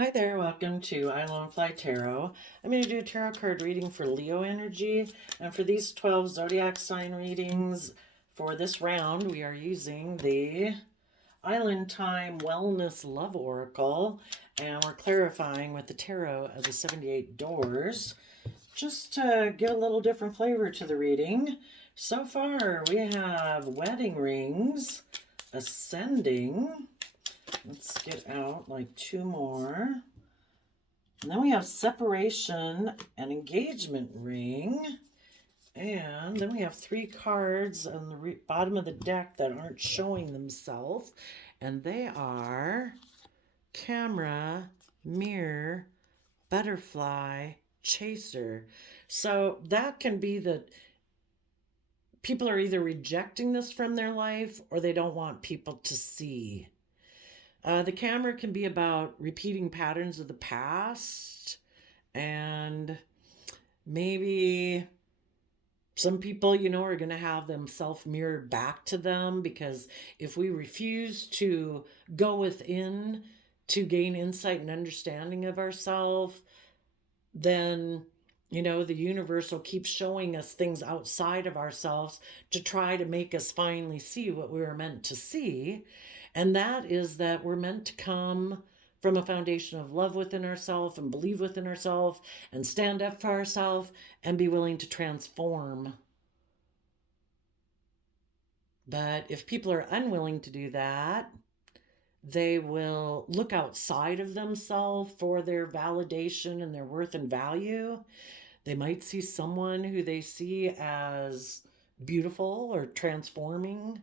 Hi there, welcome to I Lone Fly Tarot. I'm going to do a tarot card reading for Leo energy. And for these 12 zodiac sign readings for this round, we are using the Island Time Wellness Love Oracle. And we're clarifying with the tarot of the 78 doors just to get a little different flavor to the reading. So far, we have wedding rings, ascending. Let's get out like two more. And then we have separation and engagement ring. And then we have three cards on the bottom of the deck that aren't showing themselves. And they are camera, mirror, butterfly, chaser. So that can be that people are either rejecting this from their life or they don't want people to see. The camera can be about repeating patterns of the past, and maybe some people, are going to have themselves mirrored back to them, because if we refuse to go within to gain insight and understanding of ourselves, then the universe will keep showing us things outside of ourselves to try to make us finally see what we were meant to see. And that is that we're meant to come from a foundation of love within ourselves and believe within ourselves and stand up for ourselves and be willing to transform. But if people are unwilling to do that, they will look outside of themselves for their validation and their worth and value. They might see someone who they see as beautiful or transforming,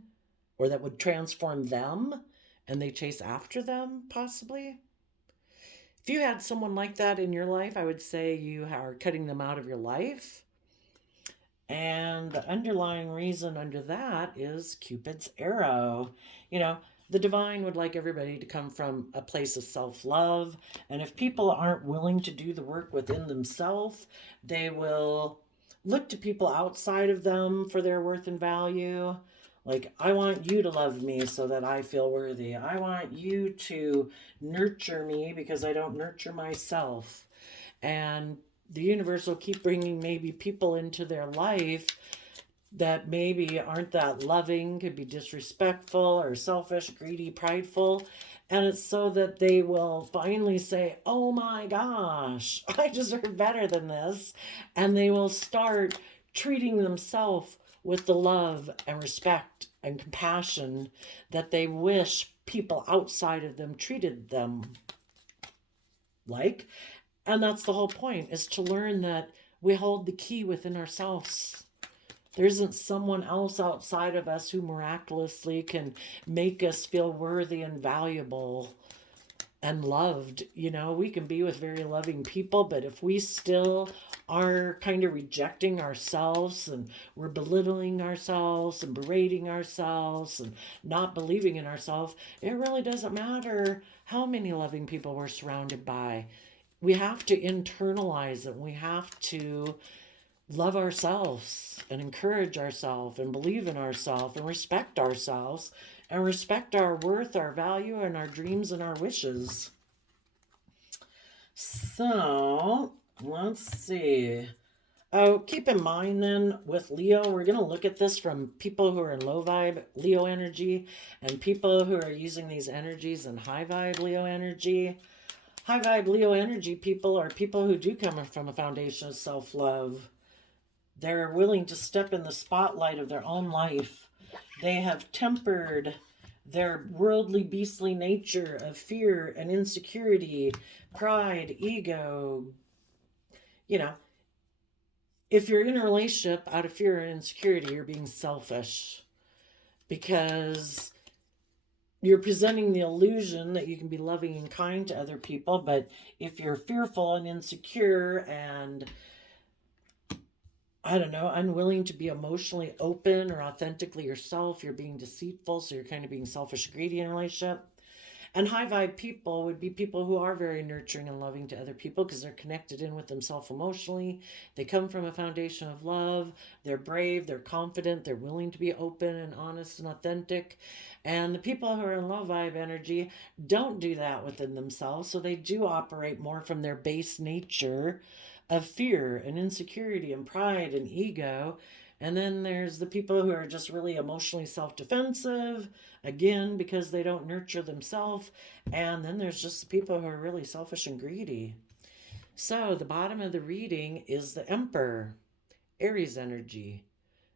or that would transform them, and they chase after them, possibly. If you had someone like that in your life, I would say you are cutting them out of your life. And the underlying reason under that is Cupid's arrow. The divine would like everybody to come from a place of self-love. And if people aren't willing to do the work within themselves, they will look to people outside of them for their worth and value. Like, I want you to love me so that I feel worthy. I want you to nurture me because I don't nurture myself. And the universe will keep bringing maybe people into their life that maybe aren't that loving, could be disrespectful or selfish, greedy, prideful. And it's so that they will finally say, oh my gosh, I deserve better than this. And they will start treating themselves with the love and respect and compassion that they wish people outside of them treated them like. And that's the whole point, is to learn that we hold the key within ourselves. There isn't someone else outside of us who miraculously can make us feel worthy and valuable and loved. We can be with very loving people, but if we still are kind of rejecting ourselves, and we're belittling ourselves and berating ourselves and not believing in ourselves, it really doesn't matter how many loving people we're surrounded by. We have to internalize it. We have to love ourselves and encourage ourselves and believe in ourselves and respect ourselves and respect our worth, our value, and our dreams and our wishes. So, let's see. Oh, keep in mind then, with Leo, we're going to look at this from people who are in low vibe Leo energy and people who are using these energies in high vibe Leo energy. High vibe Leo energy people are people who do come from a foundation of self-love. They're willing to step in the spotlight of their own life. They have tempered their worldly, beastly nature of fear and insecurity, pride, ego. If you're in a relationship out of fear and insecurity, you're being selfish, because you're presenting the illusion that you can be loving and kind to other people. But if you're fearful and insecure and, I don't know, unwilling to be emotionally open or authentically yourself, you're being deceitful. So you're kind of being selfish, greedy in a relationship. And high vibe people would be people who are very nurturing and loving to other people because they're connected in with themselves emotionally. They come from a foundation of love. They're brave, they're confident, they're willing to be open and honest and authentic. And the people who are in low vibe energy don't do that within themselves. So they do operate more from their base nature of fear and insecurity and pride and ego. And then there's the people who are just really emotionally self defensive, again, because they don't nurture themselves. And then there's just the people who are really selfish and greedy. So the bottom of the reading is the Emperor, Aries energy,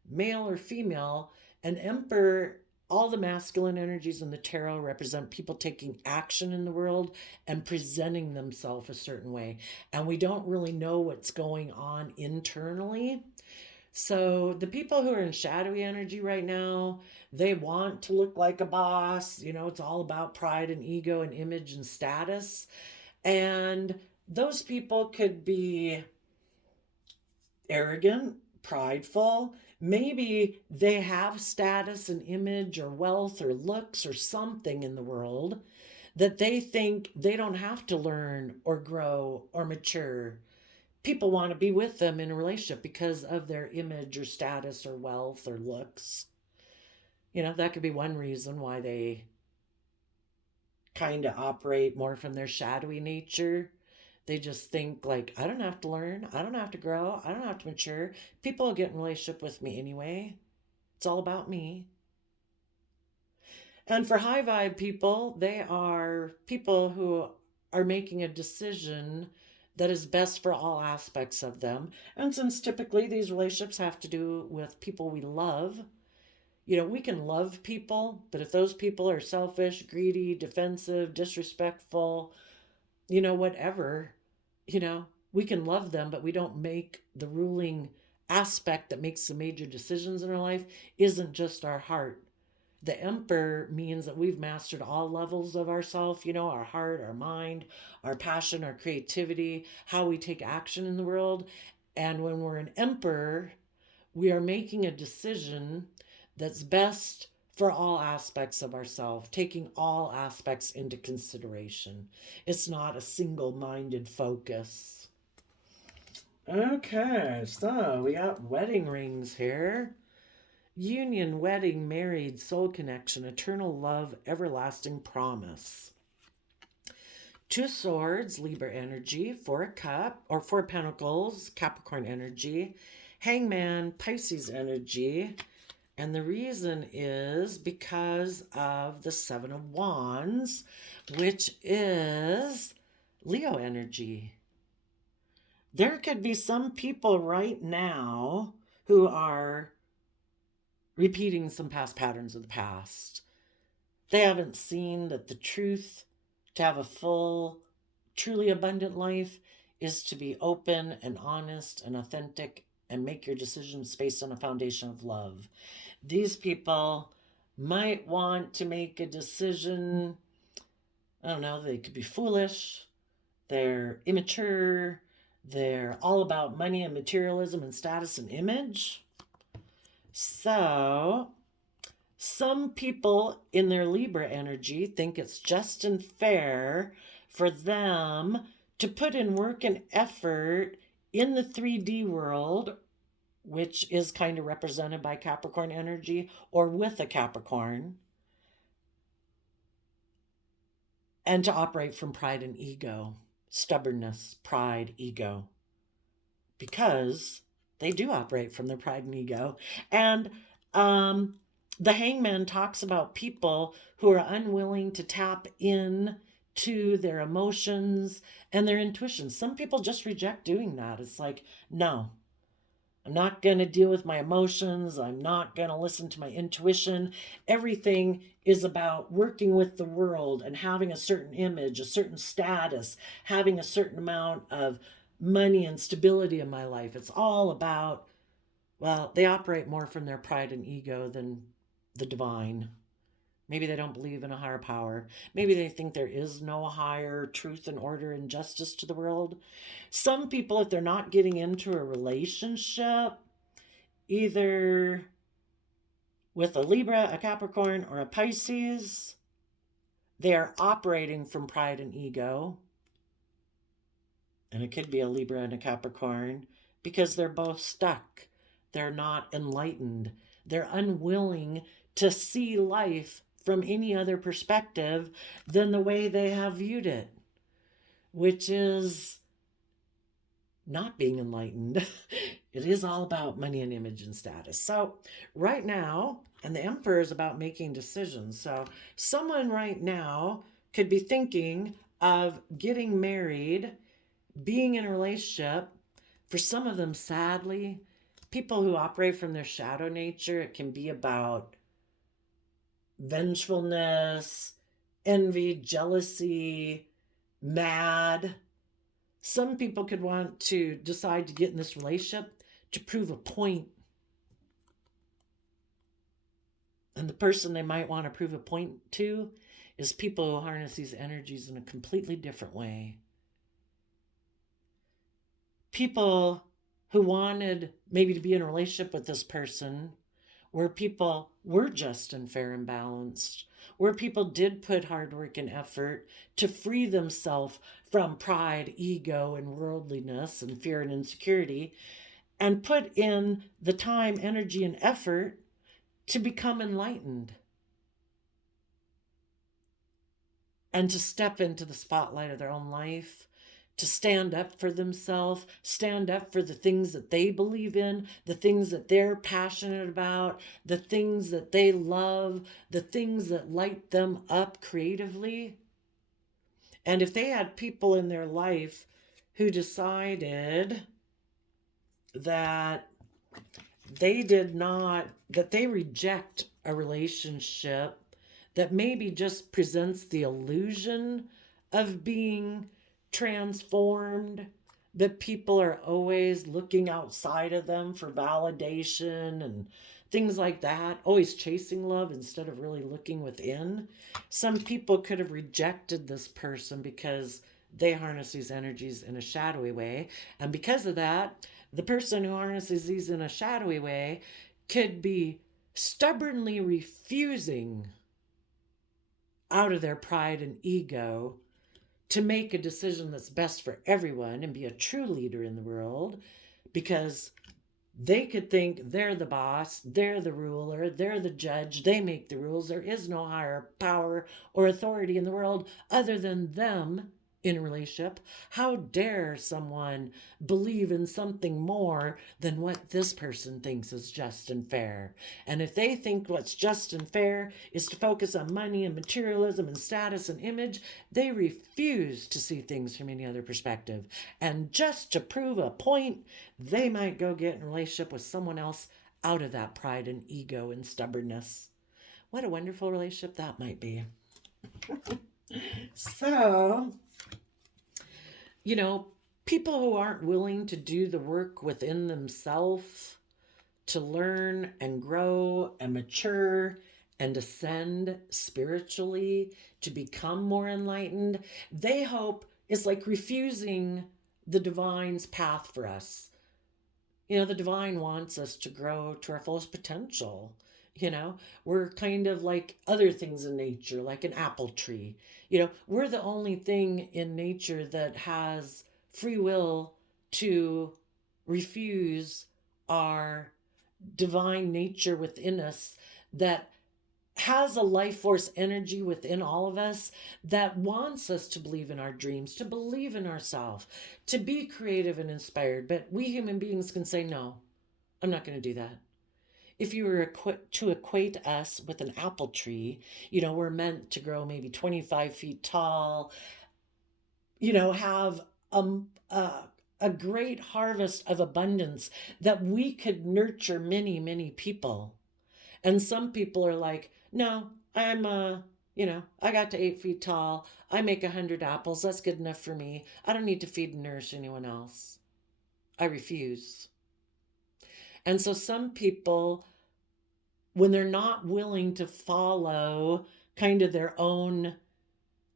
male or female. An Emperor, all the masculine energies in the tarot represent people taking action in the world and presenting themselves a certain way. And we don't really know what's going on internally. So the people who are in shadowy energy right now, they want to look like a boss. You know, it's all about pride and ego and image and status. And those people could be arrogant, prideful. Maybe they have status and image or wealth or looks or something in the world that they think they don't have to learn or grow or mature. People want to be with them in a relationship because of their image or status or wealth or looks. You know, that could be one reason why they kind of operate more from their shadowy nature. They just think like, I don't have to learn, I don't have to grow, I don't have to mature. People will get in a relationship with me anyway. It's all about me. And for high vibe people, they are people who are making a decision that is best for all aspects of them. And since typically these relationships have to do with people we love, you know, we can love people, but if those people are selfish, greedy, defensive, disrespectful, you know, whatever, you know, we can love them, but we don't make the ruling aspect that makes the major decisions in our life isn't just our heart. The Emperor means that we've mastered all levels of ourself, you know, our heart, our mind, our passion, our creativity, how we take action in the world. And when we're an Emperor, we are making a decision that's best for all aspects of ourselves, taking all aspects into consideration. It's not a single-minded focus. Okay, so we got wedding rings here. Union, wedding, married, soul connection, eternal love, everlasting promise. Two swords, Libra energy, four of cup or four pentacles, Capricorn energy, hangman, Pisces energy. And the reason is because of the Seven of Wands, which is Leo energy. There could be some people right now who are repeating some past patterns of the past. They haven't seen that the truth to have a full, truly abundant life is to be open and honest and authentic and make your decisions based on a foundation of love. These people might want to make a decision, I don't know, they could be foolish, they're immature, they're all about money and materialism and status and image. So, some people in their Libra energy think it's just and fair for them to put in work and effort in the 3D world, which is kind of represented by Capricorn energy or with a Capricorn, and to operate from pride and ego, stubbornness, pride, ego, because they do operate from their pride and ego. And the hangman talks about people who are unwilling to tap in to their emotions and their intuition. Some people just reject doing that. It's like, no, I'm not going to deal with my emotions. I'm not going to listen to my intuition. Everything is about working with the world and having a certain image, a certain status, having a certain amount of money and stability in my life. It's all about, well, they operate more from their pride and ego than the divine. Maybe they don't believe in a higher power. Maybe they think there is no higher truth and order and justice to the world. Some people, if they're not getting into a relationship, either with a Libra, a Capricorn, or a Pisces, They are operating from pride and ego. And it could be a Libra and a Capricorn because they're both stuck. They're not enlightened. They're unwilling to see life from any other perspective than the way they have viewed it, which is not being enlightened. It is all about money and image and status. So right now, and the Emperor is about making decisions. So someone right now could be thinking of getting married, being in a relationship. For some of them, sadly, people who operate from their shadow nature, it can be about vengefulness, envy, jealousy, mad. Some people could want to decide to get in this relationship to prove a point. And the person they might want to prove a point to is people who harness these energies in a completely different way. People who wanted maybe to be in a relationship with this person where people were just and fair and balanced, where people did put hard work and effort to free themselves from pride, ego, and worldliness and fear and insecurity, and put in the time, energy, and effort to become enlightened and to step into the spotlight of their own life, to stand up for themselves, stand up for the things that they believe in, the things that they're passionate about, the things that they love, the things that light them up creatively. And if they had people in their life who decided that they reject a relationship that maybe just presents the illusion of being transformed, that people are always looking outside of them for validation and things like that, always chasing love instead of really looking within. Some people could have rejected this person because they harness these energies in a shadowy way. And because of that, the person who harnesses these in a shadowy way could be stubbornly refusing out of their pride and ego to make a decision that's best for everyone and be a true leader in the world, because they could think they're the boss, they're the ruler, they're the judge, they make the rules. There is no higher power or authority in the world other than them in a relationship. How dare someone believe in something more than what this person thinks is just and fair? And if they think what's just and fair is to focus on money and materialism and status and image, they refuse to see things from any other perspective. And just to prove a point, they might go get in a relationship with someone else out of that pride and ego and stubbornness. What a wonderful relationship that might be. So, people who aren't willing to do the work within themselves to learn and grow and mature and ascend spiritually, to become more enlightened, they hope it's like refusing the divine's path for us. The divine wants us to grow to our fullest potential. We're kind of like other things in nature, like an apple tree. We're the only thing in nature that has free will to refuse our divine nature within us, that has a life force energy within all of us that wants us to believe in our dreams, to believe in ourselves, to be creative and inspired. But we human beings can say, no, I'm not going to do that. If you were to equate us with an apple tree, we're meant to grow maybe 25 feet tall, have a great harvest of abundance that we could nurture many, many people. And some people are like, no, I'm, I got to 8 feet tall. I make 100 apples. That's good enough for me. I don't need to feed and nourish anyone else. I refuse. And so some people, when they're not willing to follow kind of the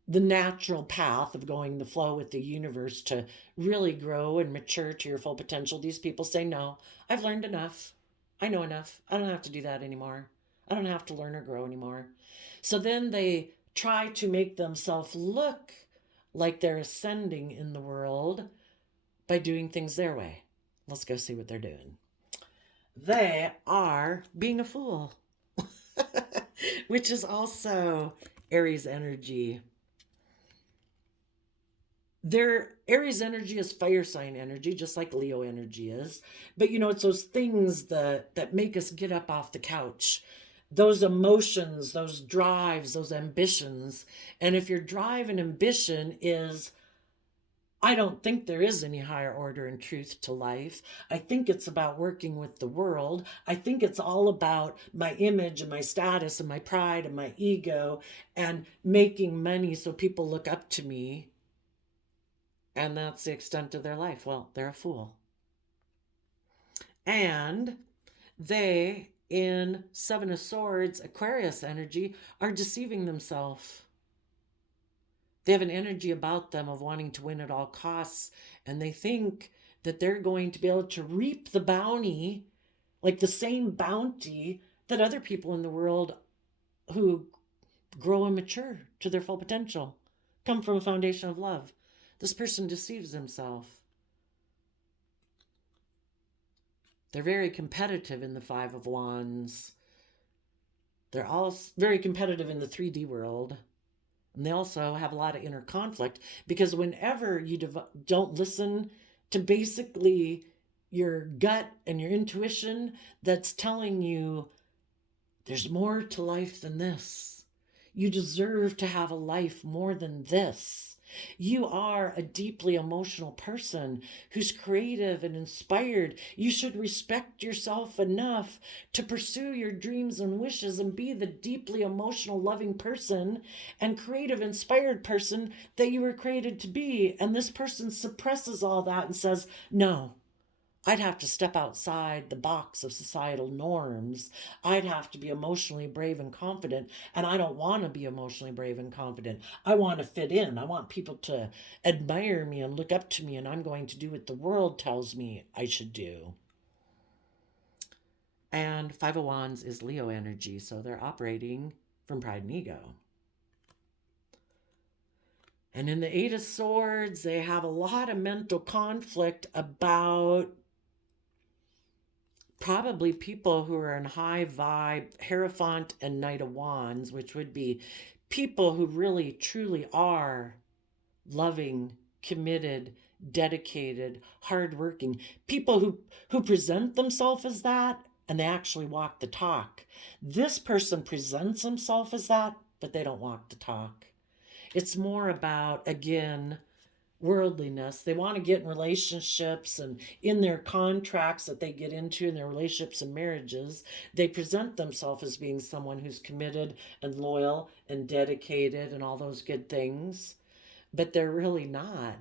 natural path of going the flow with the universe to really grow and mature to your full potential, these people say, no, I've learned enough. I know enough. I don't have to do that anymore. I don't have to learn or grow anymore. So then they try to make themselves look like they're ascending in the world by doing things their way. Let's go see what they're doing. They are being a fool, which is also Aries energy. Their Aries energy is fire sign energy, just like Leo energy is. But it's those things that make us get up off the couch. Those emotions, those drives, those ambitions. And if your drive and ambition is, I don't think there is any higher order and truth to life. I think it's about working with the world. I think it's all about my image and my status and my pride and my ego and making money so people look up to me. And that's the extent of their life. Well, they're a fool. And they, in Seven of Swords, Aquarius energy, are deceiving themselves. They have an energy about them of wanting to win at all costs. And they think that they're going to be able to reap the bounty, like the same bounty that other people in the world who grow and mature to their full potential come from a foundation of love. This person deceives himself. They're very competitive in the Five of Wands. They're all very competitive in the 3D world. And they also have a lot of inner conflict because whenever you don't listen to basically your gut and your intuition that's telling you there's more to life than this. You deserve to have a life more than this. You are a deeply emotional person who's creative and inspired. You should respect yourself enough to pursue your dreams and wishes and be the deeply emotional, loving person and creative, inspired person that you were created to be. And this person suppresses all that and says, no, I'd have to step outside the box of societal norms. I'd have to be emotionally brave and confident. And I don't want to be emotionally brave and confident. I want to fit in. I want people to admire me and look up to me. And I'm going to do what the world tells me I should do. And Five of Wands is Leo energy. So they're operating from pride and ego. And in the Eight of Swords, they have a lot of mental conflict about probably people who are in high vibe, Hierophant and Knight of Wands, which would be people who really, truly are loving, committed, dedicated, hardworking. People who present themselves as that and they actually walk the talk. This person presents himself as that, but they don't walk the talk. It's more about, again, worldliness. They want to get in relationships, and in their contracts that they get into in their relationships and marriages, they present themselves as being someone who's committed and loyal and dedicated and all those good things, but they're really not.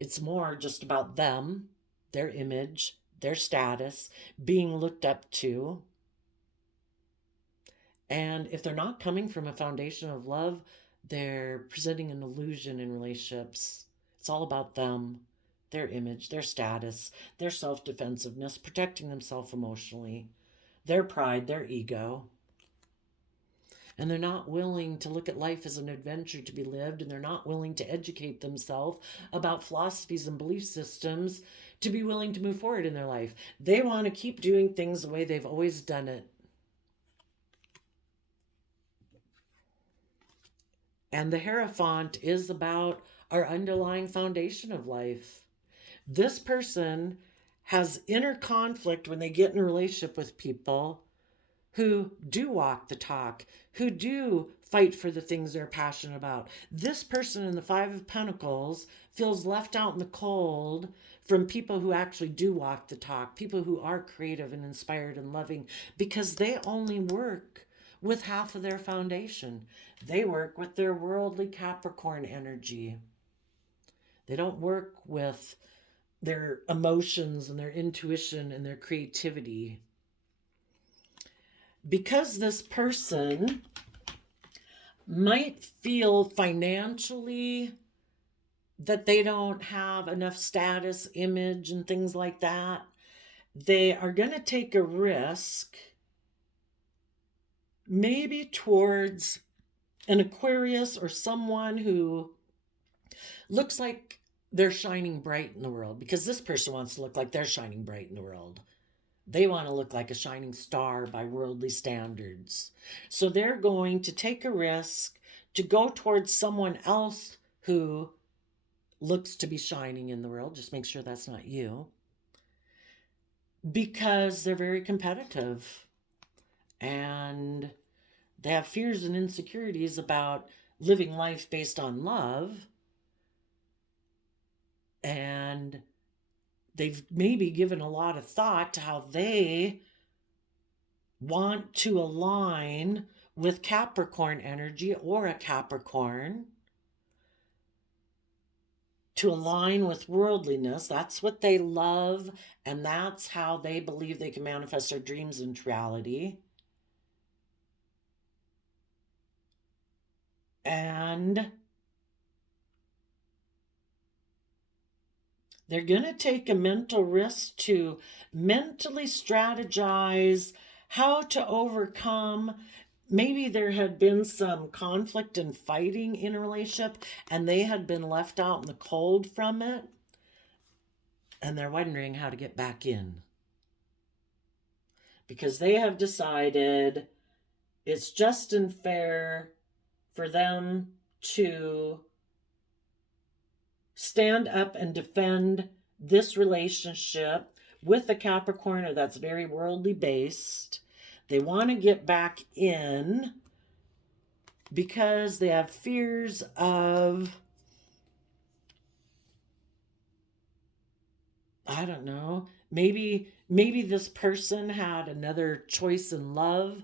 It's more just about them, their image, their status, being looked up to. And if they're not coming from a foundation of love, they're presenting an illusion in relationships. It's all about them, their image, their status, their self-defensiveness, protecting themselves emotionally, their pride, their ego. And they're not willing to look at life as an adventure to be lived, and they're not willing to educate themselves about philosophies and belief systems to be willing to move forward in their life. They want to keep doing things the way they've always done it. And the Hierophant is about our underlying foundation of life. This person has inner conflict when they get in a relationship with people who do walk the talk, who do fight for the things they're passionate about. This person in the Five of Pentacles feels left out in the cold from people who actually do walk the talk, people who are creative and inspired and loving, because they only work with half of their foundation. They work with their worldly Capricorn energy. They don't work with their emotions and their intuition and their creativity. Because this person might feel financially that they don't have enough status, image, and things like that, they are going to take a risk maybe towards an Aquarius or someone who looks like they're shining bright in the world, because this person wants to look like they're shining bright in the world. They want to look like a shining star by worldly standards. So they're going to take a risk to go towards someone else who looks to be shining in the world. Just make sure that's not you. Because they're very competitive and they have fears and insecurities about living life based on love. And they've maybe given a lot of thought to how they want to align with Capricorn energy or a Capricorn, to align with worldliness. That's what they love, and that's how they believe they can manifest their dreams into reality. And they're going to take a mental risk to mentally strategize how to overcome. Maybe there had been some conflict and fighting in a relationship and they had been left out in the cold from it. And they're wondering how to get back in. Because they have decided it's just and fair for them to stand up and defend this relationship with a Capricorn that's very worldly based. They want to get back in because they have fears of, I don't know, maybe this person had another choice in love,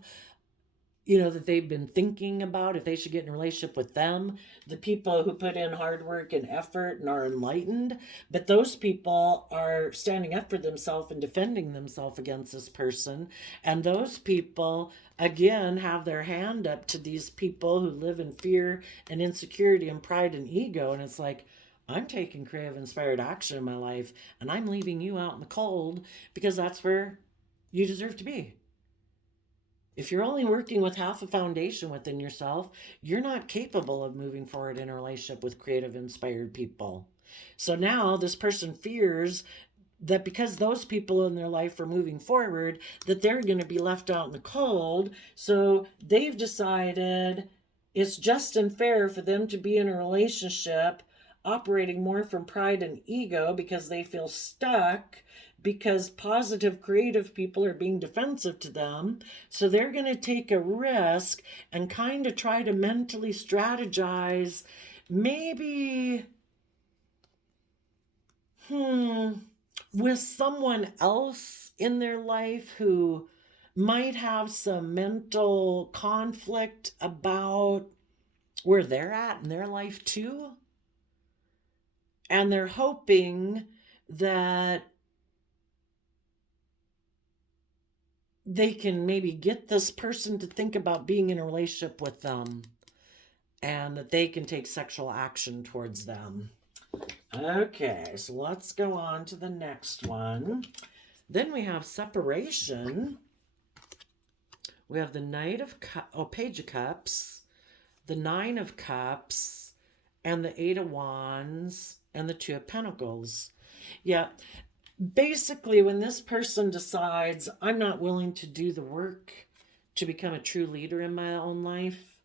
that they've been thinking about if they should get in a relationship with them. The people who put in hard work and effort and are enlightened, but those people are standing up for themselves and defending themselves against this person. And those people, again, have their hand up to these people who live in fear and insecurity and pride and ego. And it's like, I'm taking creative inspired action in my life and I'm leaving you out in the cold because that's where you deserve to be. If you're only working with half a foundation within yourself, you're not capable of moving forward in a relationship with creative, inspired people. So now this person fears that because those people in their life are moving forward, that they're going to be left out in the cold. So they've decided it's just and fair for them to be in a relationship operating more from pride and ego because they feel stuck, because positive creative people are being defensive to them. So they're going to take a risk and kind of try to mentally strategize, maybe with someone else in their life who might have some mental conflict about where they're at in their life too. And they're hoping that they can maybe get this person to think about being in a relationship with them and that they can take sexual action towards them. Okay, so let's go on to the next one. Then we have separation. We have the Page of Cups, the Nine of Cups, and the Eight of Wands, and the Two of Pentacles. Yeah, basically when this person decides, I'm not willing to do the work to become a true leader in my own life,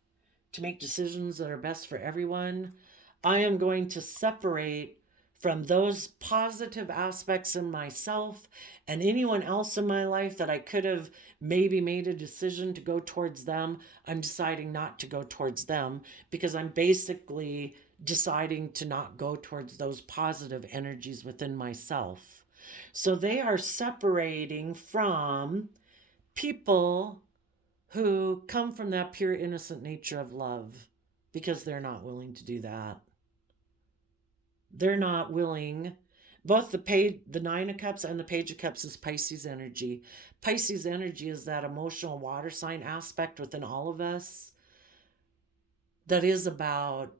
to make decisions that are best for everyone, I am going to separate from those positive aspects in myself and anyone else in my life that I could have maybe made a decision to go towards them. I'm deciding not to go towards them because I'm basically deciding to not go towards those positive energies within myself. So they are separating from people who come from that pure innocent nature of love because they're not willing to do that. They're not willing. Both the Nine of Cups and the Page of Cups is Pisces energy. Pisces energy is that emotional water sign aspect within all of us that is about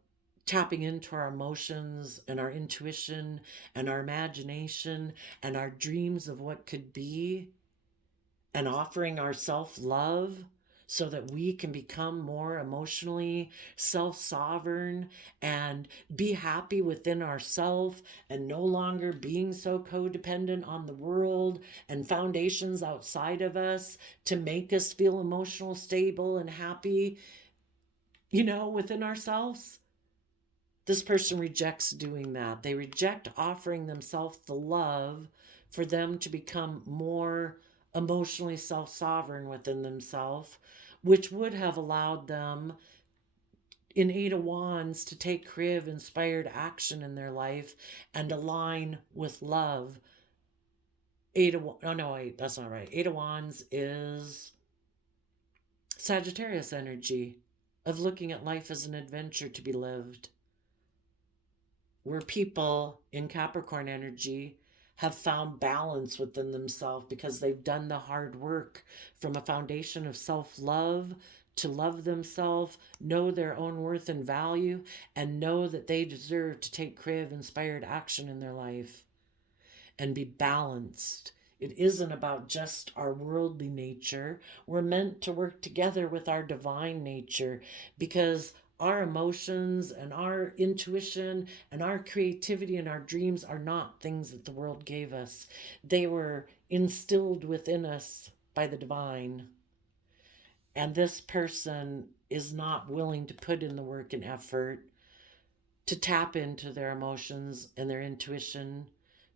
tapping into our emotions and our intuition and our imagination and our dreams of what could be and offering our self-love. so that we can become more emotionally self-sovereign and be happy within ourselves and no longer being so codependent on the world and foundations outside of us to make us feel emotional, stable, and happy, within ourselves. This person rejects doing that. They reject offering themselves the love for them to become more emotionally self sovereign within themselves, which would have allowed them in Eight of Wands to take creative, inspired action in their life and align with love. Oh no, wait, that's not right. Eight of Wands is Sagittarius energy of looking at life as an adventure to be lived, where people in Capricorn energy have found balance within themselves because they've done the hard work from a foundation of self-love to love themselves, know their own worth and value, and know that they deserve to take creative, inspired action in their life and be balanced. It isn't about just our worldly nature. We're meant to work together with our divine nature, because our emotions and our intuition and our creativity and our dreams are not things that the world gave us. They were instilled within us by the divine. And this person is not willing to put in the work and effort to tap into their emotions and their intuition,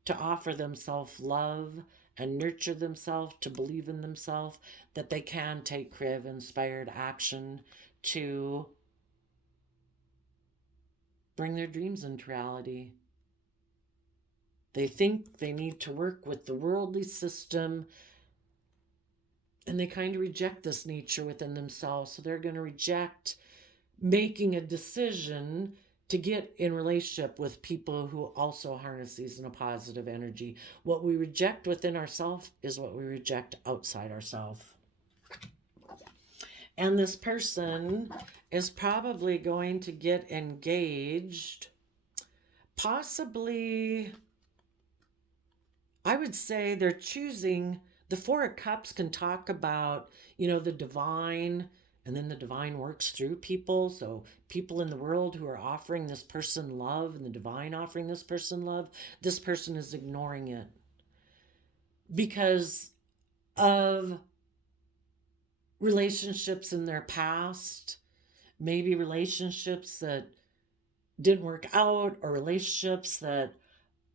to offer themselves love and nurture themselves, to believe in themselves, that they can take creative, inspired action to bring their dreams into reality. They think they need to work with the worldly system, and they kind of reject this nature within themselves. So they're going to reject making a decision to get in relationship with people who also harness these in a positive energy. What we reject within ourselves is what we reject outside ourselves. And this person is probably going to get engaged, possibly, I would say they're choosing. The Four of Cups can talk about, the divine, and then the divine works through people. So people in the world who are offering this person love and the divine offering this person love, this person is ignoring it because of relationships in their past, maybe relationships that didn't work out, or relationships that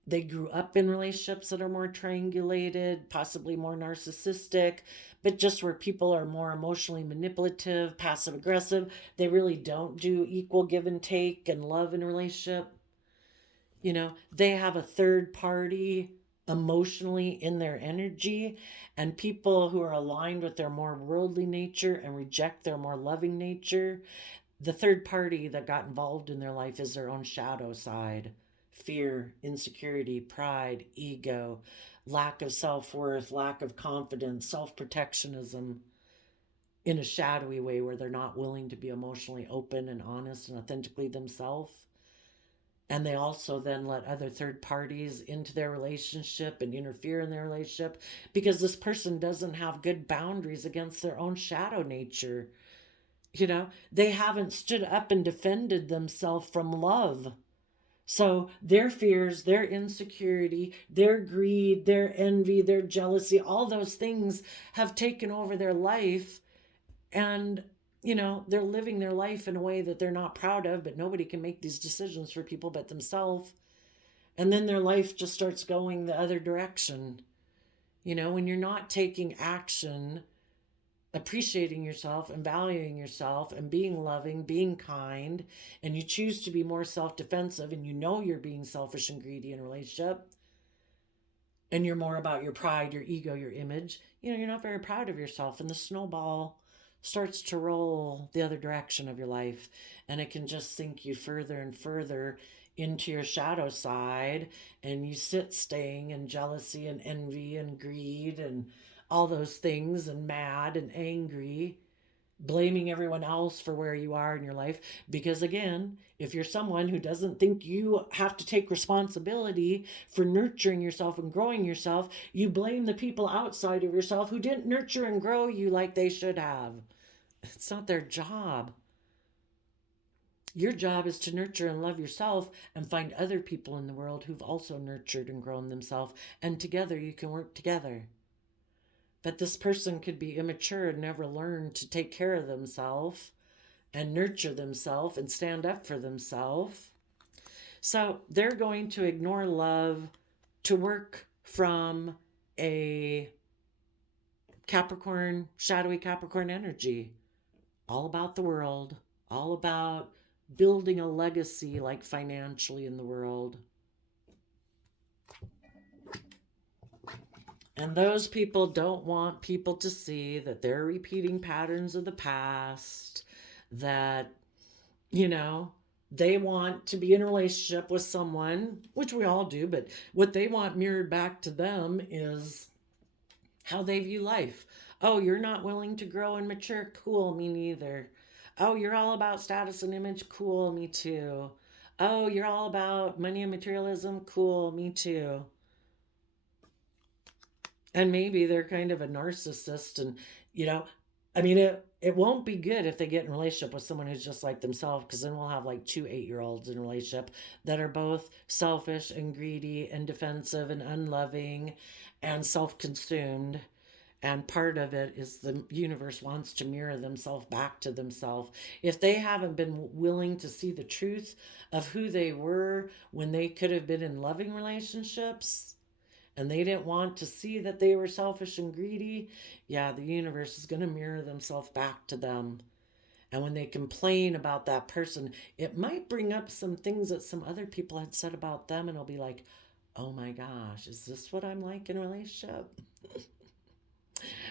they grew up in, relationships that are more triangulated, possibly more narcissistic, but just where people are more emotionally manipulative, passive aggressive. They really don't do equal give and take and love in a relationship. They have a third party emotionally in their energy, and people who are aligned with their more worldly nature and reject their more loving nature, the third party that got involved in their life is their own shadow side. Fear, insecurity, pride, ego, lack of self-worth, lack of confidence, self-protectionism in a shadowy way, where they're not willing to be emotionally open and honest and authentically themselves. And they also then let other third parties into their relationship and interfere in their relationship, because this person doesn't have good boundaries against their own shadow nature. They haven't stood up and defended themselves from love. So their fears, their insecurity, their greed, their envy, their jealousy, all those things have taken over their life. And, they're living their life in a way that they're not proud of, but nobody can make these decisions for people but themselves. And then their life just starts going the other direction. When you're not taking action, appreciating yourself and valuing yourself and being loving, being kind, and you choose to be more self-defensive, and you're being selfish and greedy in a relationship, and you're more about your pride, your ego, your image, you're not very proud of yourself, and the snowball starts to roll the other direction of your life, and it can just sink you further and further into your shadow side, and you sit staying in jealousy and envy and greed and all those things, and mad and angry, blaming everyone else for where you are in your life. Because again, if you're someone who doesn't think you have to take responsibility for nurturing yourself and growing yourself, you blame the people outside of yourself who didn't nurture and grow you like they should have. It's not their job. Your job is to nurture and love yourself and find other people in the world who've also nurtured and grown themselves, and together you can work together. But this person could be immature and never learn to take care of themselves and nurture themselves and stand up for themselves. So they're going to ignore love to work from a Capricorn, shadowy Capricorn energy. All about the world, all about building a legacy, like financially in the world. And those people don't want people to see that they're repeating patterns of the past, that, you know, they want to be in a relationship with someone, which we all do, but what they want mirrored back to them is how they view life. Oh, you're not willing to grow and mature? Cool, me neither. Oh, you're all about status and image? Cool, me too. Oh, you're all about money and materialism? Cool, me too. And maybe they're kind of a narcissist, and you know, I mean, it won't be good if they get in a relationship with someone who's just like themselves, because then we'll have like two 8-year-olds in a relationship that are both selfish and greedy and defensive and unloving and self-consumed. And part of it is the universe wants to mirror themselves back to themselves. If they haven't been willing to see the truth of who they were when they could have been in loving relationships, and they didn't want to see that they were selfish and greedy, yeah, the universe is going to mirror themselves back to them. And when they complain about that person, it might bring up some things that some other people had said about them, and it'll be like, oh my gosh, is this what I'm like in a relationship?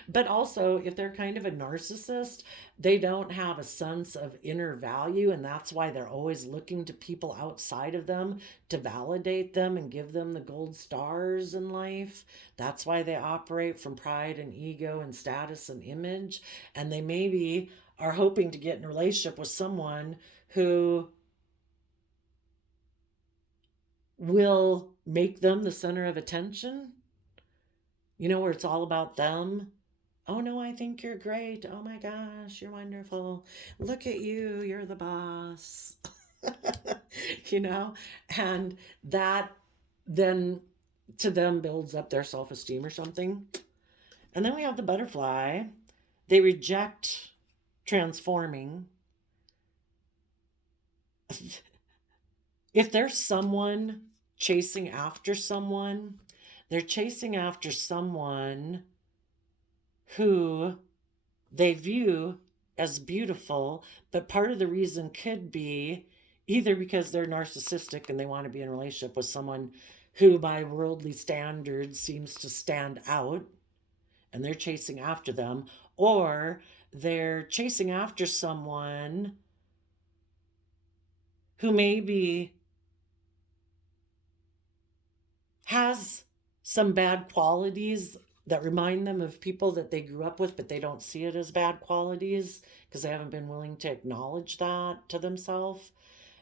But also, if they're kind of a narcissist, they don't have a sense of inner value, and that's why they're always looking to people outside of them to validate them and give them the gold stars in life. That's why they operate from pride and ego and status and image. And they maybe are hoping to get in a relationship with someone who will make them the center of attention, where it's all about them. Oh no, I think you're great. Oh my gosh, you're wonderful. Look at you, you're the boss. you know, and that then to them builds up their self esteem or something. And then we have the butterfly. They reject transforming. If there's someone chasing after someone, they're chasing after someone who they view as beautiful, but part of the reason could be either because they're narcissistic and they want to be in a relationship with someone who, by worldly standards, seems to stand out and they're chasing after them, or they're chasing after someone who maybe has some bad qualities that remind them of people that they grew up with, but they don't see it as bad qualities because they haven't been willing to acknowledge that to themselves.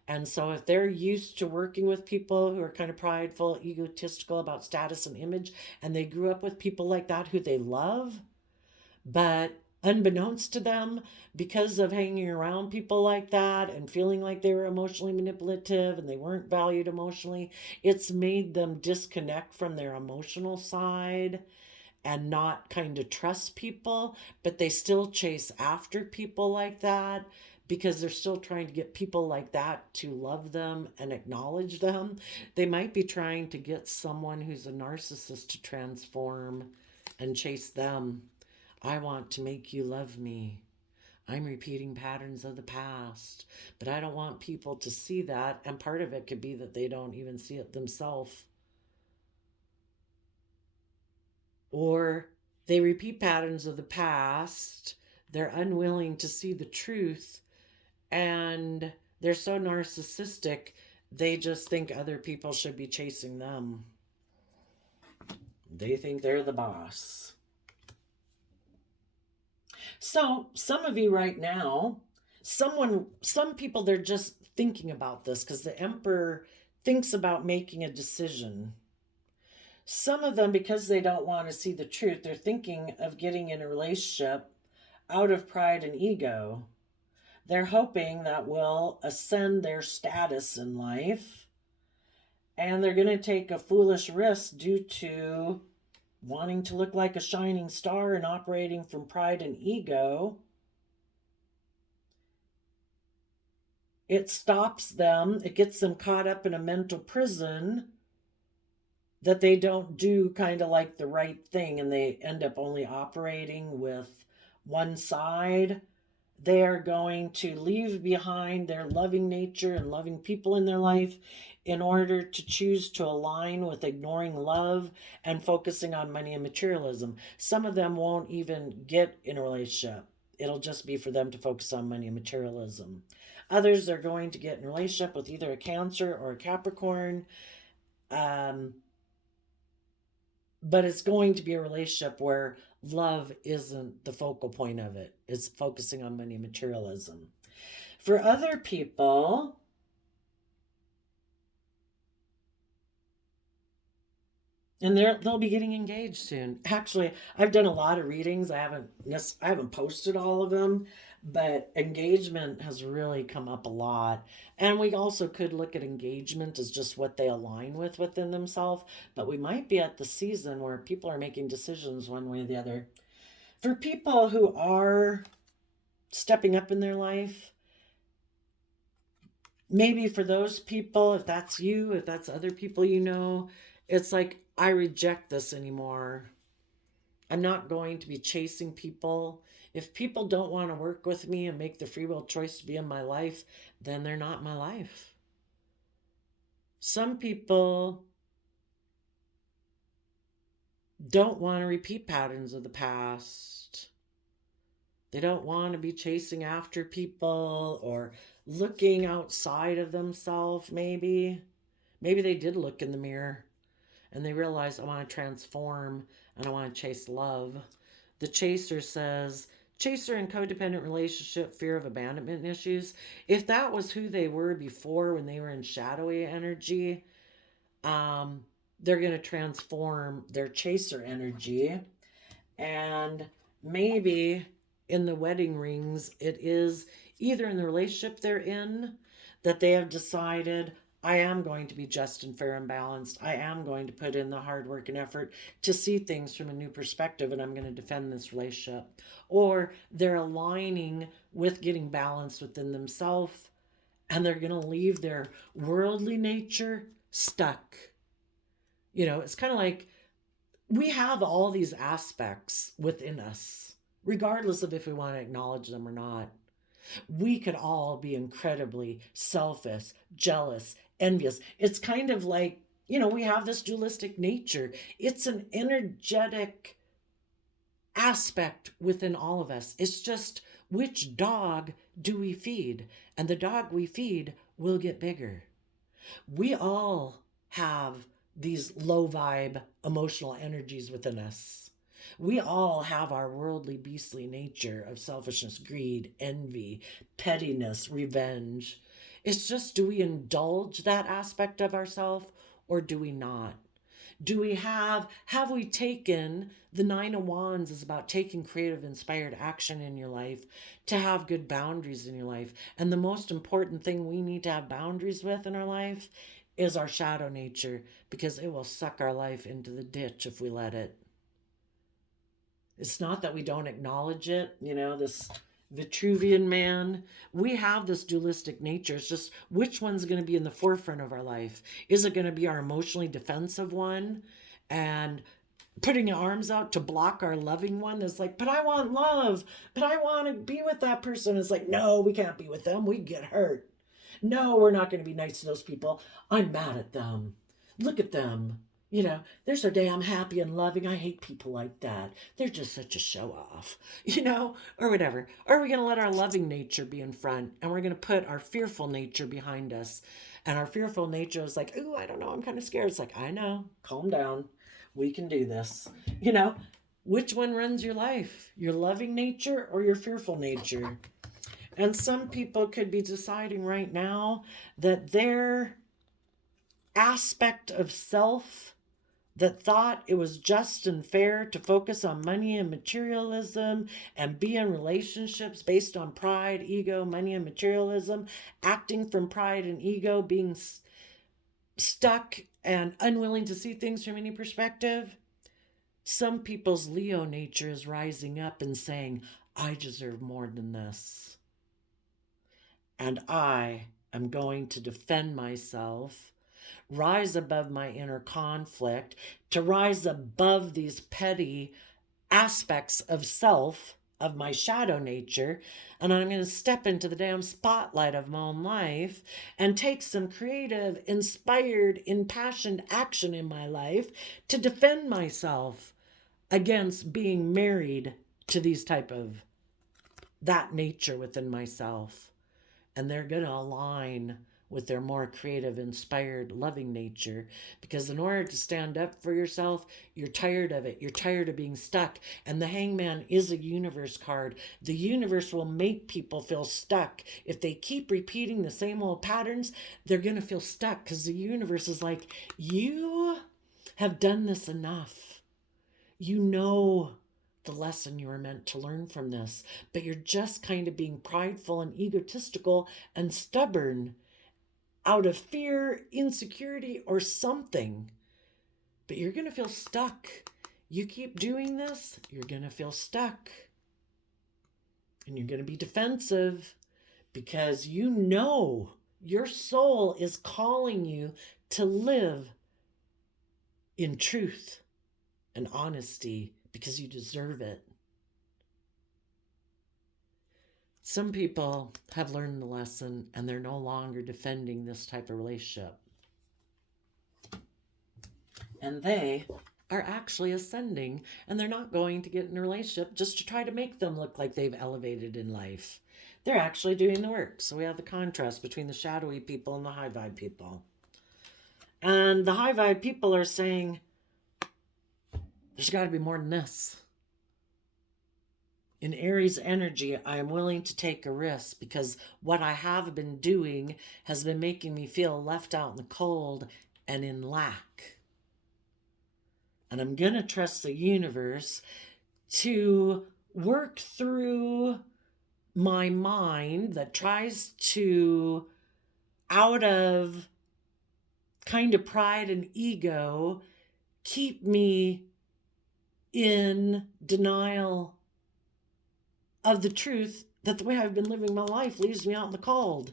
And so if they're used to working with people who are kind of prideful, egotistical about status and image, and they grew up with people like that who they love, but unbeknownst to them, because of hanging around people like that and feeling like they were emotionally manipulative and they weren't valued emotionally, it's made them disconnect from their emotional side and not kind of trust people, but they still chase after people like that because they're still trying to get people like that to love them and acknowledge them. They might be trying to get someone who's a narcissist to transform and chase them. I want to make you love me. I'm repeating patterns of the past, but I don't want people to see that. And part of it could be that they don't even see it themselves. Or they repeat patterns of the past. They're unwilling to see the truth, and they're so narcissistic, they just think other people should be chasing them. They think they're the boss. So some of you right now, some people, they're just thinking about this because the Emperor thinks about making a decision. Some of them, because they don't want to see the truth, they're thinking of getting in a relationship out of pride and ego. They're hoping that will ascend their status in life, and they're going to take a foolish risk due to wanting to look like a shining star and operating from pride and ego. It stops them, it gets them caught up in a mental prison that they don't do kind of like the right thing, and they end up only operating with one side. They are going to leave behind their loving nature and loving people in their life in order to choose to align with ignoring love and focusing on money and materialism. Some of them won't even get in a relationship. It'll just be for them to focus on money and materialism. Others are going to get in a relationship with either a Cancer or a Capricorn. But it's going to be a relationship where love isn't the focal point of it. It's focusing on money and materialism. For other people, and they'll be getting engaged soon. Actually, I've done a lot of readings. I haven't posted all of them, but engagement has really come up a lot. And we also could look at engagement as just what they align with within themselves, but we might be at the season where people are making decisions one way or the other. For people who are stepping up in their life, maybe for those people, if that's you, if that's other people you know, it's like, I reject this anymore. I'm not going to be chasing people. If people don't want to work with me and make the free will choice to be in my life, then they're not my life. Some people don't want to repeat patterns of the past. They don't want to be chasing after people or looking outside of themselves, maybe. Maybe they did look in the mirror and they realize, I want to transform and I want to chase love. The chaser says, chaser in codependent relationship, fear of abandonment issues. If that was who they were before when they were in shadowy energy, they're going to transform their chaser energy. And maybe in the wedding rings, it is either in the relationship they're in that they have decided, I am going to be just and fair and balanced. I am going to put in the hard work and effort to see things from a new perspective, and I'm going to defend this relationship. Or they're aligning with getting balanced within themselves, and they're going to leave their worldly nature stuck. You know, it's kind of like we have all these aspects within us, regardless of if we want to acknowledge them or not. We could all be incredibly selfish, jealous, envious. It's kind of like, we have this dualistic nature. It's an energetic aspect within all of us. It's just, which dog do we feed? And the dog we feed will get bigger. We all have these low vibe emotional energies within us. We all have our worldly, beastly nature of selfishness, greed, envy, pettiness, revenge. It's just, do we indulge that aspect of ourselves or do we not? Do we have we taken the Nine of Wands is about taking creative, inspired action in your life to have good boundaries in your life. And the most important thing we need to have boundaries with in our life is our shadow nature, because it will suck our life into the ditch if we let it. It's not that we don't acknowledge it, this Vitruvian man. We have this dualistic nature. It's just, which one's going to be in the forefront of our life? Is it going to be our emotionally defensive one and putting your arms out to block our loving one that's like, but I want love, but I want to be with that person? It's like, no, we can't be with them. We get hurt. No, we're not going to be nice to those people. I'm mad at them. Look at them. They're so damn happy and loving. I hate people like that. They're just such a show off, or whatever. Or are we going to let our loving nature be in front and we're going to put our fearful nature behind us? And our fearful nature is like, ooh, I don't know. I'm kind of scared. It's like, I know. Calm down. We can do this. Which one runs your life? Your loving nature or your fearful nature? And some people could be deciding right now that their aspect of self that thought it was just and fair to focus on money and materialism and be in relationships based on pride, ego, money, and materialism, acting from pride and ego, being stuck and unwilling to see things from any perspective. Some people's Leo nature is rising up and saying, I deserve more than this. And I am going to defend myself, rise above my inner conflict, to rise above these petty aspects of self, of my shadow nature, and I'm going to step into the damn spotlight of my own life and take some creative, inspired, impassioned action in my life to defend myself against being married to these type of that nature within myself. And they're going to align with their more creative, inspired, loving nature. Because in order to stand up for yourself, you're tired of it. You're tired of being stuck. And the Hangman is a universe card. The universe will make people feel stuck. If they keep repeating the same old patterns, they're going to feel stuck because the universe is like, you have done this enough. You know the lesson you were meant to learn from this, but you're just kind of being prideful and egotistical and stubborn out of fear, insecurity, or something. But you're going to feel stuck. You keep doing this, you're going to feel stuck. And you're going to be defensive because you know your soul is calling you to live in truth and honesty because you deserve it. Some people have learned the lesson and they're no longer defending this type of relationship. And they are actually ascending, and they're not going to get in a relationship just to try to make them look like they've elevated in life. They're actually doing the work. So we have the contrast between the shadowy people and the high vibe people. And the high vibe people are saying, there's got to be more than this. In Aries energy, I am willing to take a risk because what I have been doing has been making me feel left out in the cold and in lack. And I'm going to trust the universe to work through my mind that tries to, out of kind of pride and ego, keep me in denial of the truth that the way I've been living my life leaves me out in the cold.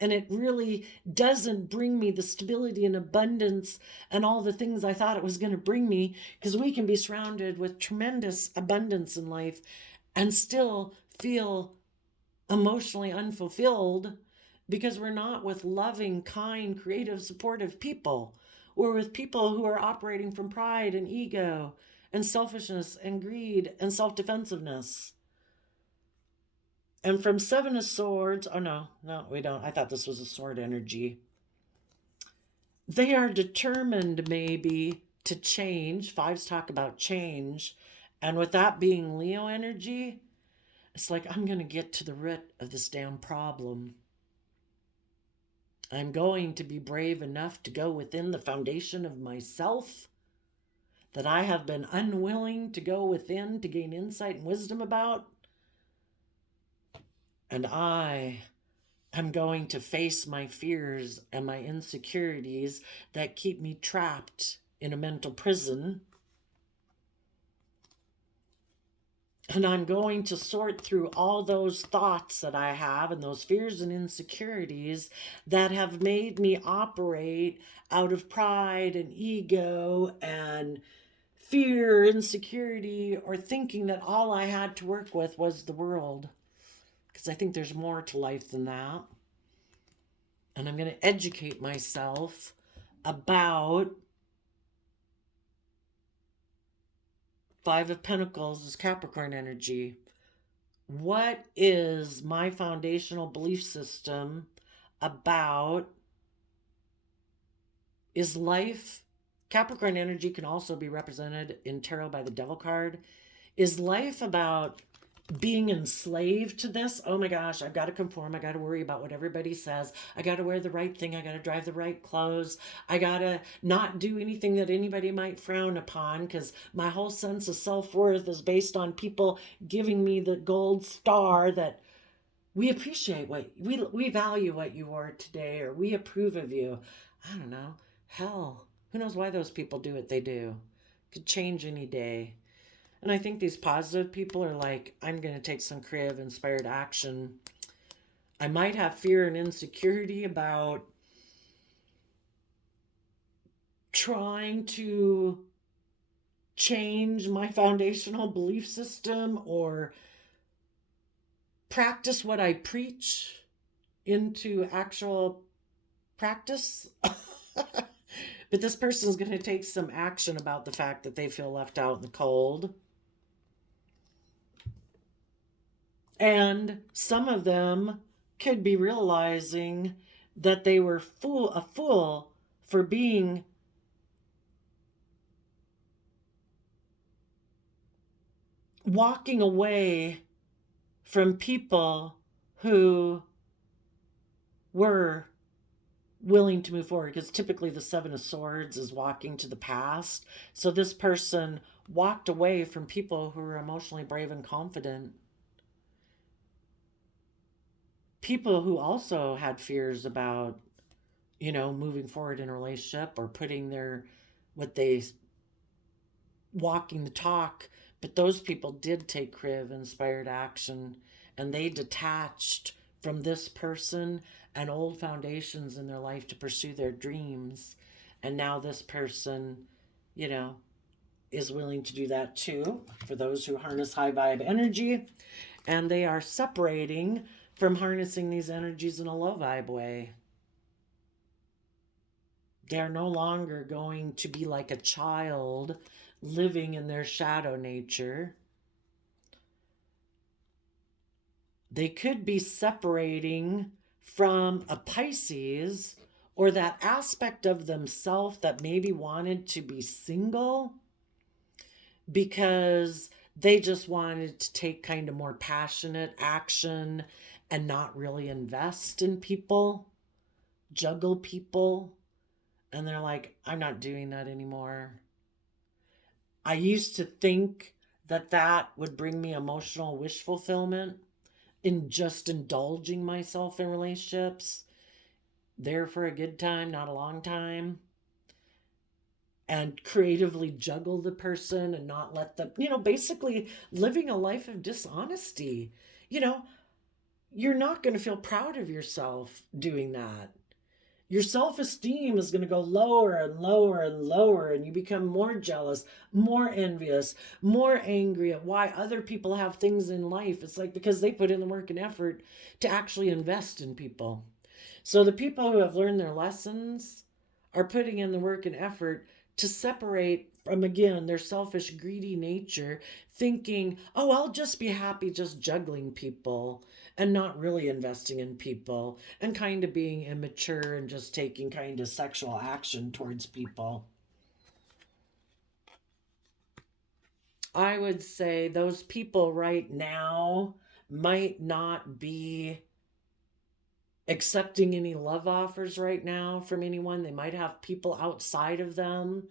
And it really doesn't bring me the stability and abundance and all the things I thought it was going to bring me, because we can be surrounded with tremendous abundance in life and still feel emotionally unfulfilled because we're not with loving, kind, creative, supportive people. We're with people who are operating from pride and ego and selfishness and greed and self-defensiveness. And from Seven of Swords, oh no, we don't. I thought this was a sword energy. They are determined maybe to change. Fives talk about change. And with that being Leo energy, it's like, I'm going to get to the root of this damn problem. I'm going to be brave enough to go within the foundation of myself that I have been unwilling to go within to gain insight and wisdom about. And I am going to face my fears and my insecurities that keep me trapped in a mental prison. And I'm going to sort through all those thoughts that I have and those fears and insecurities that have made me operate out of pride and ego and fear, insecurity, or thinking that all I had to work with was the world. Because I think there's more to life than that. And I'm going to educate myself about Five of Pentacles is Capricorn energy. What is my foundational belief system about? Is life, Capricorn energy can also be represented in tarot by the Devil card. Is life about being enslaved to this. Oh my gosh, I've got to conform. I got to worry about what everybody says. I got to wear the right thing. I got to drive the right clothes. I got to not do anything that anybody might frown upon, because my whole sense of self-worth is based on people giving me the gold star that we appreciate what we value what you are today, or we approve of you. I don't know. Hell, who knows why those people do what they do? Could change any day. And I think these positive people are like, I'm going to take some creative inspired action. I might have fear and insecurity about trying to change my foundational belief system or practice what I preach into actual practice. But this person is going to take some action about the fact that they feel left out in the cold. And some of them could be realizing that they were a fool for being walking away from people who were willing to move forward, because typically the Seven of Swords is walking to the past. So this person walked away from people who were emotionally brave and confident. People who also had fears about, moving forward in a relationship or putting walking the talk. But those people did take creative inspired action, and they detached from this person and old foundations in their life to pursue their dreams. And now this person, is willing to do that too, for those who harness high vibe energy. And they are separating from harnessing these energies in a low vibe way. They're no longer going to be like a child living in their shadow nature. They could be separating from a Pisces, or that aspect of themselves that maybe wanted to be single because they just wanted to take kind of more passionate action and not really invest in people, juggle people. And they're like, I'm not doing that anymore. I used to think that that would bring me emotional wish fulfillment in just indulging myself in relationships, there for a good time, not a long time, and creatively juggle the person and not let them, basically living a life of dishonesty. You're not going to feel proud of yourself doing that. Your self-esteem is going to go lower and lower and lower, and you become more jealous, more envious, more angry at why other people have things in life. It's like because they put in the work and effort to actually invest in people. So the people who have learned their lessons are putting in the work and effort to separate from, again, their selfish, greedy nature, thinking, oh, I'll just be happy just juggling people and not really investing in people, and kind of being immature and just taking kind of sexual action towards people. I would say those people right now might not be accepting any love offers right now from anyone. They might have people outside of them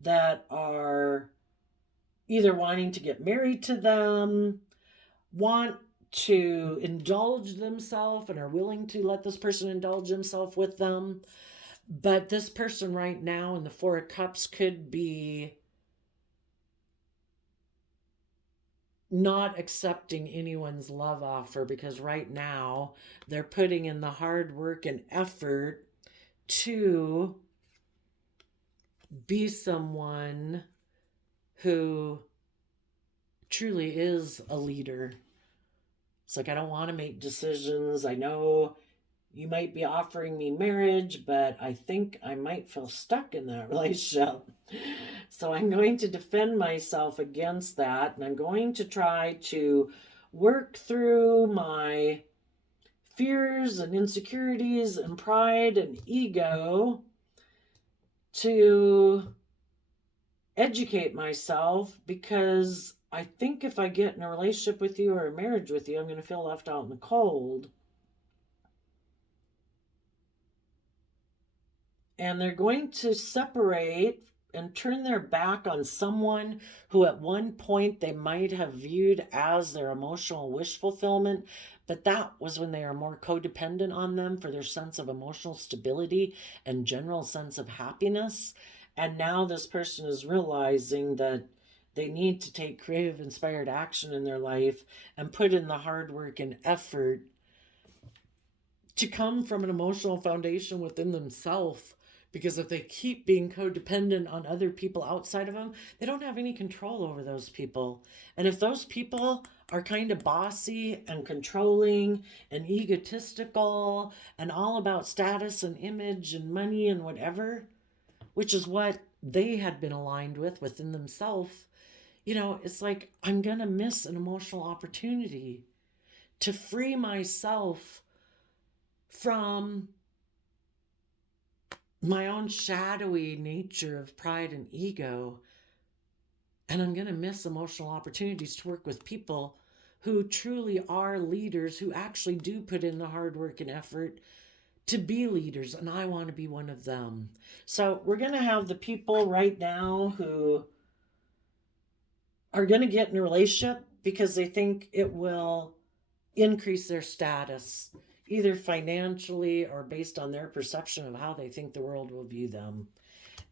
that are either wanting to get married to them, want to indulge themselves, and are willing to let this person indulge himself with them. But this person right now in the Four of Cups could be not accepting anyone's love offer, because right now they're putting in the hard work and effort to be someone who truly is a leader. It's like, I don't want to make decisions. I know you might be offering me marriage, but I think I might feel stuck in that relationship. So I'm going to defend myself against that, and I'm going to try to work through my fears and insecurities and pride and ego to educate myself, because I think if I get in a relationship with you or a marriage with you, I'm going to feel left out in the cold. And they're going to separate and turn their back on someone who at one point they might have viewed as their emotional wish fulfillment, but that was when they are more codependent on them for their sense of emotional stability and general sense of happiness. And now this person is realizing that they need to take creative inspired action in their life and put in the hard work and effort to come from an emotional foundation within themselves, because if they keep being codependent on other people outside of them, they don't have any control over those people. And if those people are kind of bossy and controlling and egotistical and all about status and image and money and whatever, which is what they had been aligned with within themselves, it's like I'm going to miss an emotional opportunity to free myself from my own shadowy nature of pride and ego. And I'm going to miss emotional opportunities to work with people who truly are leaders, who actually do put in the hard work and effort to be leaders. And I want to be one of them. So we're going to have the people right now who are going to get in a relationship because they think it will increase their status, either financially or based on their perception of how they think the world will view them.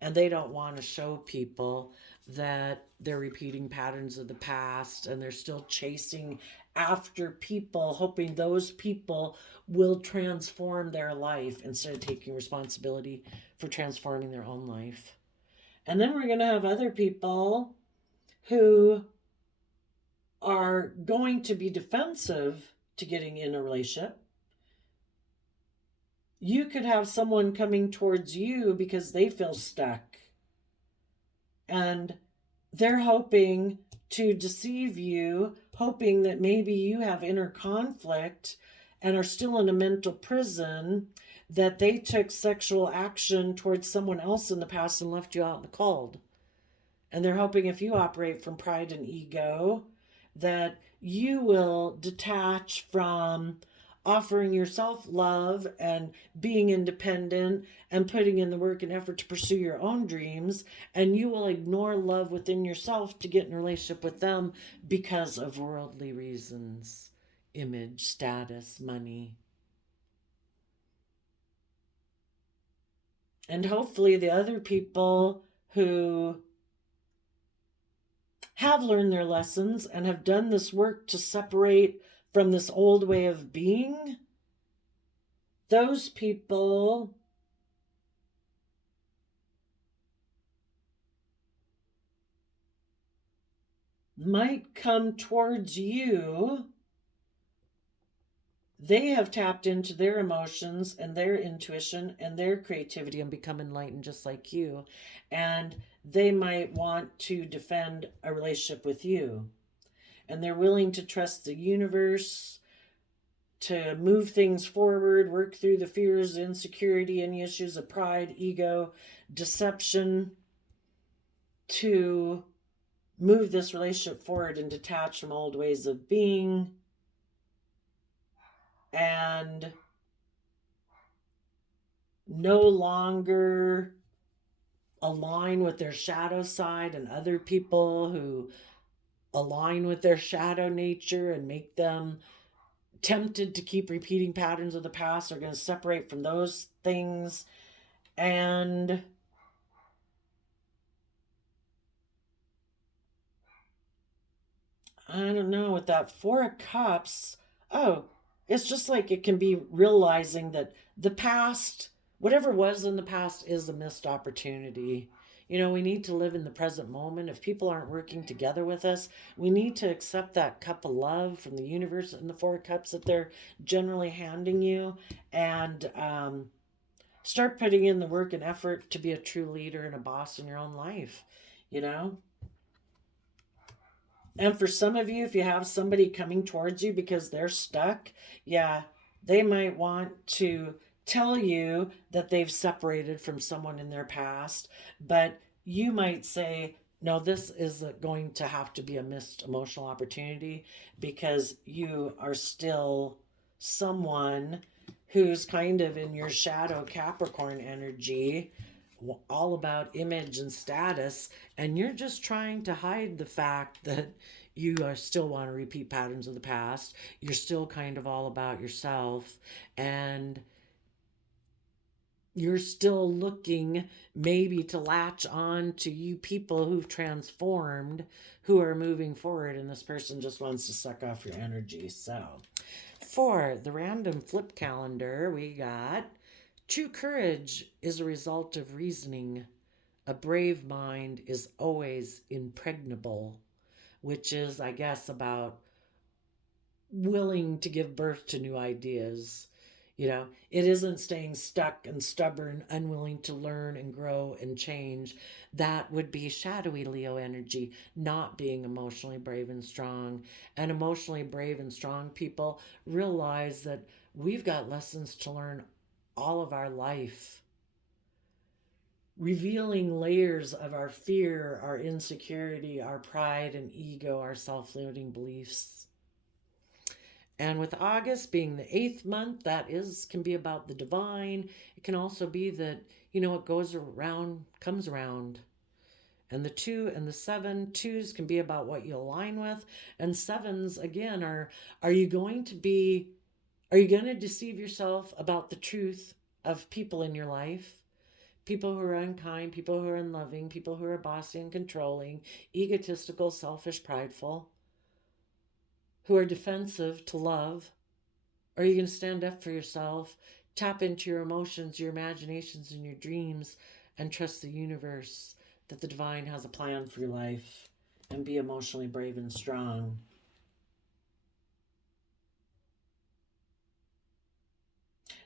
And they don't want to show people that they're repeating patterns of the past and they're still chasing after people, hoping those people will transform their life instead of taking responsibility for transforming their own life. And then we're going to have other people who are going to be defensive to getting in a relationship. You could have someone coming towards you because they feel stuck and they're hoping to deceive you, hoping that maybe you have inner conflict and are still in a mental prison, that they took sexual action towards someone else in the past and left you out in the cold. And they're hoping if you operate from pride and ego, that you will detach from offering yourself love and being independent and putting in the work and effort to pursue your own dreams, and you will ignore love within yourself to get in a relationship with them because of worldly reasons, image, status, money. And hopefully the other people who have learned their lessons and have done this work to separate from this old way of being, those people might come towards you. They have tapped into their emotions and their intuition and their creativity and become enlightened just like you. And they might want to defend a relationship with you. And they're willing to trust the universe to move things forward, work through the fears, insecurity, any issues of pride, ego, deception, to move this relationship forward and detach from old ways of being and no longer align with their shadow side and other people who align with their shadow nature and make them tempted to keep repeating patterns of the past. Are going to separate from those things. And I don't know, with that Four of Cups, it's just like it can be realizing that the past, whatever was in the past, is a missed opportunity. We need to live in the present moment. If people aren't working together with us, we need to accept that cup of love from the universe and the Four Cups that they're generally handing you, and start putting in the work and effort to be a true leader and a boss in your own life, you know? And for some of you, if you have somebody coming towards you because they're stuck, yeah, they might want to tell you that they've separated from someone in their past, but you might say, No, this is going to have to be a missed emotional opportunity because you are still someone who's kind of in your shadow Capricorn energy, all about image and status, and you're just trying to hide the fact that you are still want to repeat patterns of the past. You're still kind of all about yourself, and you're still looking maybe to latch on to you people who've transformed, who are moving forward, and this person just wants to suck off your energy. So, for the random flip calendar, we got true courage is a result of reasoning. A brave mind is always impregnable, which is, I guess, about willing to give birth to new ideas. It isn't staying stuck and stubborn, unwilling to learn and grow and change. That would be shadowy Leo energy, not being emotionally brave and strong. And emotionally brave and strong people realize that we've got lessons to learn all of our life, revealing layers of our fear, our insecurity, our pride and ego, our self limiting beliefs. And with August being the 8th month, that is can be about the divine. It can also be that, what goes around comes around. And the 2 and the 7, 2s can be about what you align with. And 7s, again, are you going to deceive yourself about the truth of people in your life? People who are unkind, people who are unloving, people who are bossy and controlling, egotistical, selfish, prideful, who are defensive to love. Are you going to stand up for yourself, tap into your emotions, your imaginations, and your dreams, and trust the universe that the divine has a plan for your life, and be emotionally brave and strong?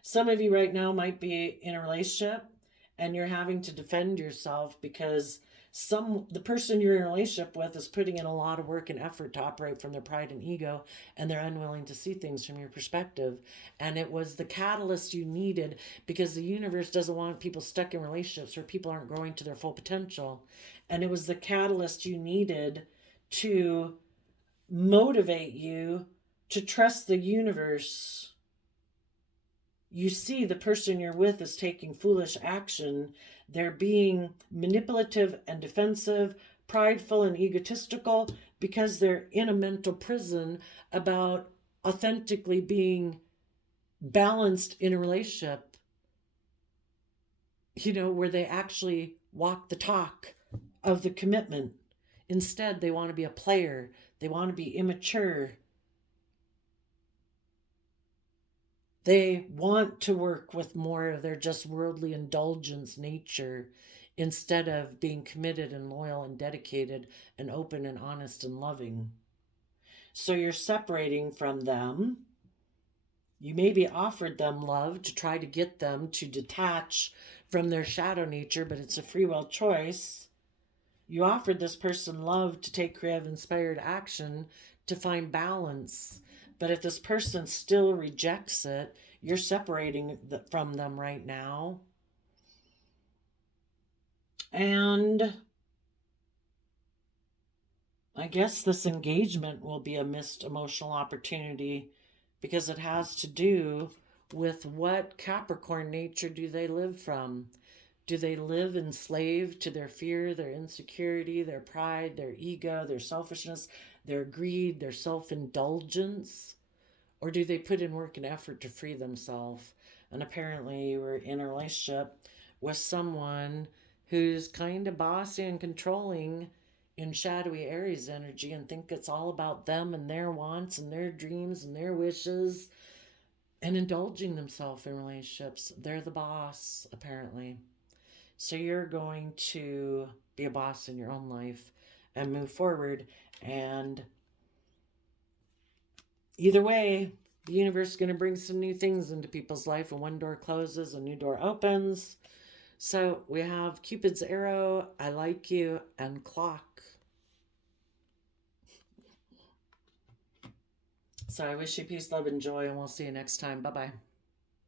Some of you right now might be in a relationship and you're having to defend yourself because the person you're in a relationship with is putting in a lot of work and effort to operate from their pride and ego, and they're unwilling to see things from your perspective. And it was the catalyst you needed, because the universe doesn't want people stuck in relationships where people aren't growing to their full potential. And it was the catalyst you needed to motivate you to trust the universe. You see the person you're with is taking foolish action. They're being manipulative and defensive, prideful and egotistical, because they're in a mental prison about authentically being balanced in a relationship, where they actually walk the talk of the commitment. Instead, they want to be a player, they want to be immature. They want to work with more of their just worldly indulgence nature, instead of being committed and loyal and dedicated and open and honest and loving. So you're separating from them. You maybe offered them love to try to get them to detach from their shadow nature, but it's a free will choice. You offered this person love to take creative, inspired action to find balance. But if this person still rejects it, you're separating from them right now. And I guess this engagement will be a missed emotional opportunity, because it has to do with what Capricorn nature do they live from? Do they live enslaved to their fear, their insecurity, their pride, their ego, their selfishness, their greed, their self-indulgence? Or do they put in work and effort to free themselves? And apparently you were in a relationship with someone who's kind of bossy and controlling in shadowy Aries energy, and think it's all about them and their wants and their dreams and their wishes, and indulging themselves in relationships. They're the boss, apparently. So you're going to be a boss in your own life and move forward. And either way, the universe is going to bring some new things into people's life, and one door closes, a new door opens. So we have Cupid's arrow, I like you, and clock. So I wish you peace, love, and joy, and we'll see you next time. Bye-bye.